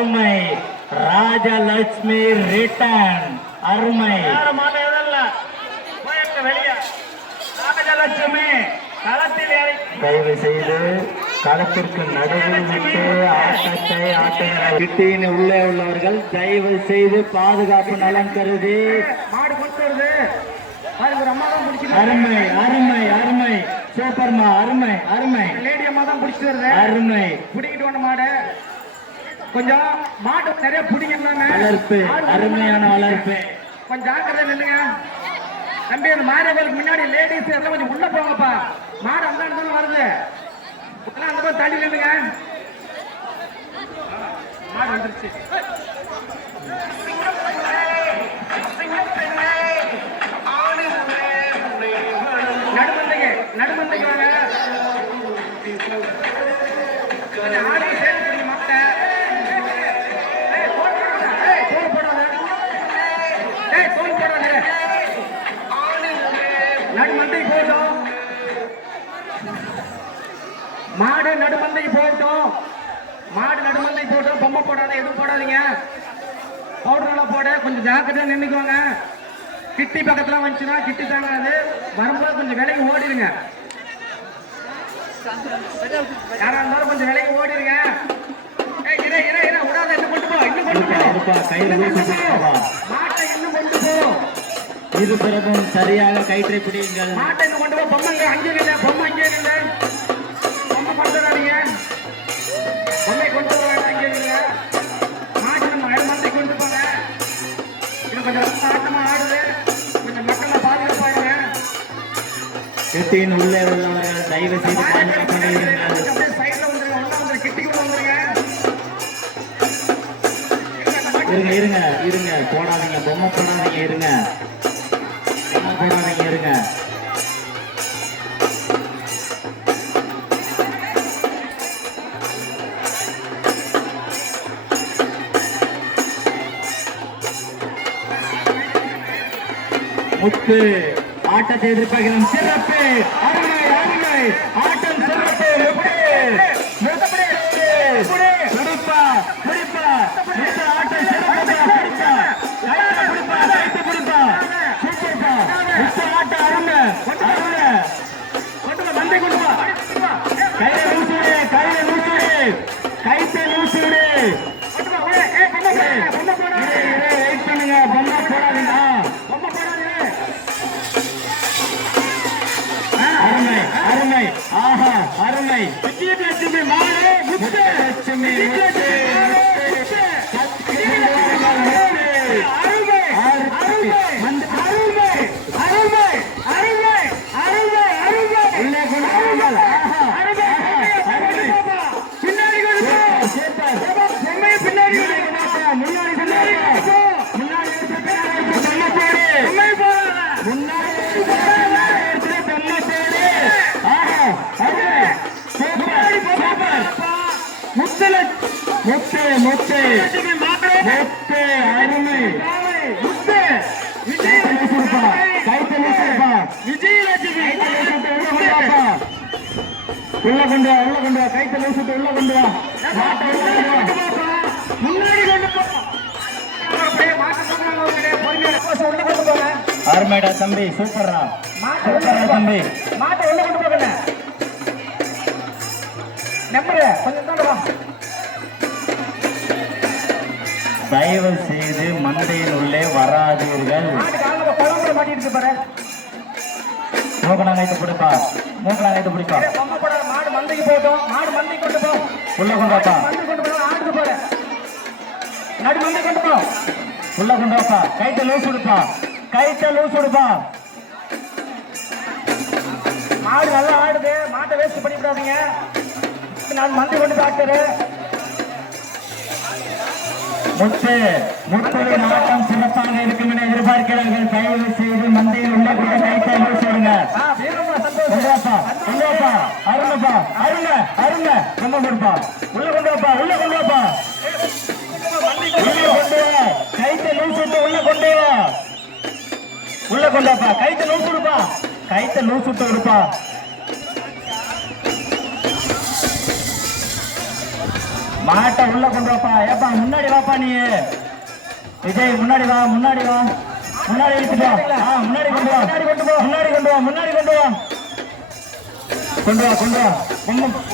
அருமை ராஜலட்சுமி ரிட்டர்ன் அருமை ராஜலட்சுமி தயவு செய்து களத்திற்கு நடுவில் விட்டு ஆட்டத்தை ஆட்டுகிறார். கிட்டியின் உள்ளே உள்ளவர்கள் தயவு செய்து பாதுகாப்பு நலன் கருதி அருமை அருமை அருமை சூப்பர்மா அருமை அருமை லேடி அம்மா தான் பிடிச்சிட்டு வருது. அருமை பிடிக்கிட்டு வந்த மாடு கொஞ்சம் மாடு நிறைய பிடிக்கணும். வளர்ப்பு அருமையான வளர்ப்பு. கொஞ்சம் ஜாக்கிரதை நில்லுங்க தம்பி. அந்த மாரியவர்களுக்கு முன்னாடி லேடிஸ் எல்லாம் கொஞ்சம் உள்ள போங்கப்பா. மாடு அந்த இடத்துல வருது. அந்த மாதிரி தள்ளி நில்லுங்க. மாடு வந்துருச்சு. நடுமந்தைக்கு நடுமந்தைக்கு வாங்க. ஆடு சேர்த்து மாட்டை நடுமந்தை போட்டோம். மாடு நடுமந்தை போட்டோம். மாடு நடுமந்தை போட்டோம். பொம்மை போடாத எதுவும் போடாதீங்க. பவுடர் எல்லாம் போட கொஞ்சம் ஜாக்கிரதையா நின்றுக்குவாங்க. கிட்டி பக்கத்துல வந்துச்சுன்னா கிட்டி தாங்காது. வரும்போது கொஞ்சம் விலைக்கு ஓடிடுங்க. யாரா இருந்தாலும் கொஞ்சம் விலைக்கு ஓடிடுங்க. விடாத இன்னும் கொண்டு போ. இன்னும் கொண்டு போ. மாட்டை இன்னும் கொண்டு போ. இருபுறமும் சரியாக கயிற்றை பிடியுங்கள். மாட்டை இன்னும் கொண்டு போ. பொம்மை அங்கே இல்லை. பொம்மை அங்கே இல்லை. பொம்மை கொண்டு வராதீங்க. பொம்மை கொண்டு வர வேண்டாம். அங்கே இல்லை. மாட்டு நம்ம மந்தை கொண்டு போங்க. இது கொஞ்சம் ரொம்ப ஆட்டமா ஆடுது. கொஞ்சம் மக்களை பாதுகாப்பாங்க. கிட்டியின் உள்ளே உள்ளவர்கள் தயவு செய்து பாதுகாப்பாக இருங்கள். சைட்ல வந்துருங்க. உள்ள வந்து கிட்டிக்குள்ள வந்துருங்க. இருங்க இருங்க இருங்க போடாதீங்க. பொம்மை போடாதீங்க. இருங்க போடாதீங்க. இருங்க முத்து ஆட்டத்தை எதிர்பார்க்கிறோம். சிறப்பு அருமை அருமை ஆட்டம் சிறப்பு. முத்து பிடிப்பா பிடிப்பா ஆட்டம் சிறப்பு. பிடிப்பா பிடிப்பா கைத்து பிடிப்பா சூப்பர்ப்பா. முத்து ஆட்டம் அருமை அருமை. மந்தை கொண்டு வா. கையை லூசுடு கையை லூசுடு கைத்தை லூசுடு. வெயிட் பண்ணுங்க. பொம்மை போடாதீங்க. பொம்மை போடாதீங்க. அருமை அருமை ஆஹா அருமை. விஜயலட்சுமி மாடு முத்துலட்சுமி முத்து முத்து முத்து அருமை. முத்து விஜயலட்சுமி கைத்தல் கொடுப்பா. விஜயலட்சுமி உள்ள கொண்டு வா. உள்ள கொண்டு வா. கைத்தல் ஊசிட்டு உள்ள கொண்டு வா. மாட்டை உள்ள கொண்டு வா. முன்னாடி கொண்டு போ. அருமைடா தம்பி. சூப்பர்ரா சூப்பர்ரா தம்பி. மாட்டை உள்ள கொண்டு போகல. நம்பரு கொஞ்சம் தான் வா. தயவு செய்து மந்தையின் உள்ளே வராதீர்கள். மாட்டிட்டு பாரு. மூக்கணாங்கைத்து பிடிப்பா. மூக்கணாங்கைத்து பிடிப்பா. மாடு மந்தைக்கு போட்டோம். மாடு மந்தைக்கு கொண்டு போ. உள்ள கொண்டு வாப்பா. மந்தை கொண்டு போ. ஆடுக்கு போற நடு மந்தை கொண்டு போ. உள்ள கொண்டு வாப்பா. கைத்த லூஸ் விடுப்பா. கைத்த லூஸ் விடுப்பா. மாடு நல்லா ஆடுது. மாட்டை வேஸ்ட் பண்ணிவிடாதீங்க. நான் மந்தை கொண்டு டாக்டரு. முத்து முத்துவின் ஆட்டம் சிறப்பாக இருக்கும் என எதிர்பார்க்கிறார்கள். தயவு செய்து மந்தையில் உள்ள கூட கைத்தை லூஸ் விடுங்க. உள்ளப்பா அருங்கப்பா அருங்க அருங்க. கொண்டு கொடுப்பா. உள்ள கொண்டு வாப்பா. உள்ள கொண்டு வாப்பா. உள்ள கொண்டு வா. கைத்தை லூஸ் விட்டு உள்ள கொண்டு வா. உள்ள கொண்டு வாப்பா. கைத்தை லூஸ் விடுப்பா. கைத்தை லூஸ் விட்டு விடுப்பா. மாட்டை உள்ள கொண்டு வாப்பா. ஏப்பா முன்னாடி வாப்பா நீ விஜய், முன்னாடி வா, முன்னாடி வா, முன்னாடி இழுத்துட்டு வா. முன்னாடி கொண்டு வா, முன்னாடி கொண்டு வா, முன்னாடி கொண்டு வா, முன்னாடி கொண்டு வா, கொண்டு வா, கொண்டு வா.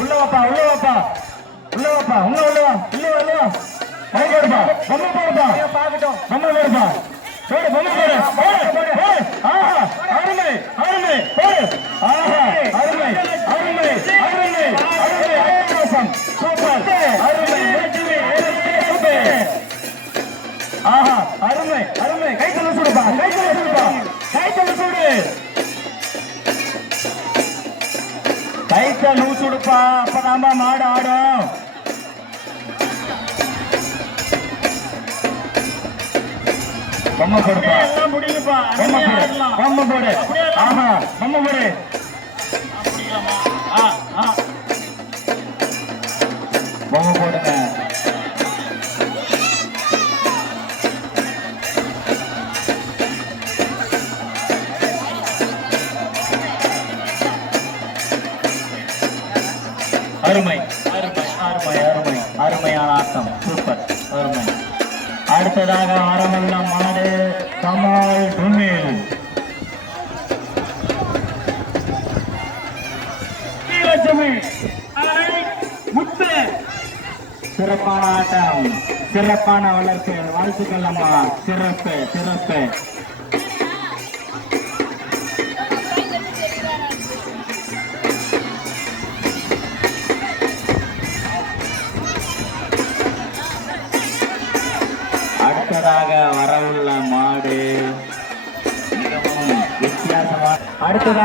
உள்ள வாப்பா, உள்ள வாப்பா, உள்ள வாப்பா, உள்ள உள்ள வா, உள்ள வா, உள்ள வா. கை போடுப்பா, பொம்மை போடுப்பா, பாக்கட்டும், பொம்மை போடுப்பா, போடு, பொம்மை போடு, போடு, போடு. ஆஹா, அருமை, அருமை, போடு. ஆஹா, அருமை, அருமை, அருமை, அருமை, அட்டகாசம், சூப்பர், அருமை, வெற்றி, சூப்பர். ஆஹா, அருமை, அருமை. கைத்தல சூடுப்பா, கைத்தல சூடுப்பா, கைத்தல சூடு, கைத்தல சூடுப்பா. அப்பதாம்பா மாடு ஆடும். பொம்மை போடுப்பா, எல்லாம் முடியுப்பா. பொம்மை போடு, பொம்மை போடு. ஆஹா, பொம்மை போடு. பொம்மை போடுங்க. அருமை, அருமை, அருமை, அருமை, அருமையான ஆட்டம், சூப்பர், அருமை. அடுத்ததாக ஆரம்புள்ள மாடு கமால் டுமில். சிறப்பான ஆட்டம், சிறப்பான வளர்ப்பு, வாழ்த்துக்கள் அம்மா, சிறப்பு, சிறப்பு. அடுத்ததாக வரவுள்ள மாடு மிகவும் வித்தியாசமான அடுத்ததாக